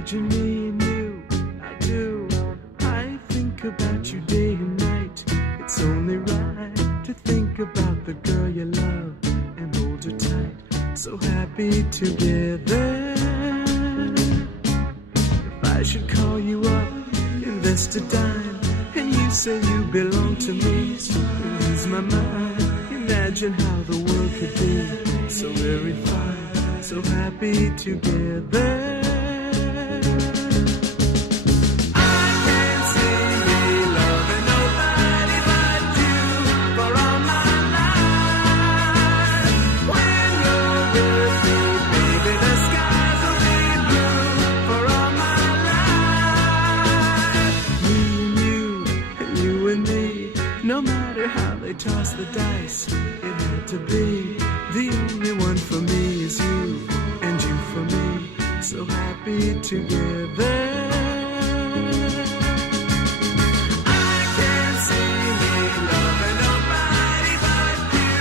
Imagine me and you, I do. I think about you day and night. It's only right to think about the girl you love and hold her tight. So happy together. If I should call you up, invest a dime, and you say you belong to me, lose my mind. Imagine how the world could be so very fine, so happy together. No matter how they toss the dice, it had to be. The only one for me is you, and you for me, so happy together. I can't see me loving nobody but you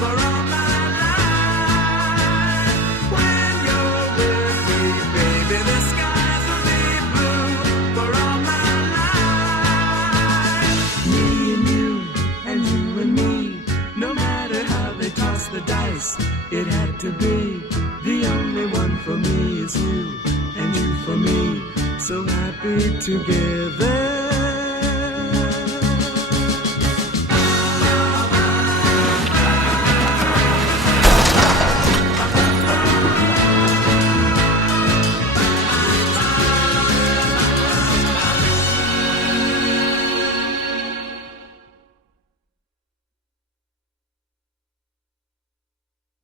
for all my life. When you're with me, baby, the skies will be blue for all my life. Me and you and me, no matter how they toss the dice, it had to be. The only one for me is you, and you for me, so happy together.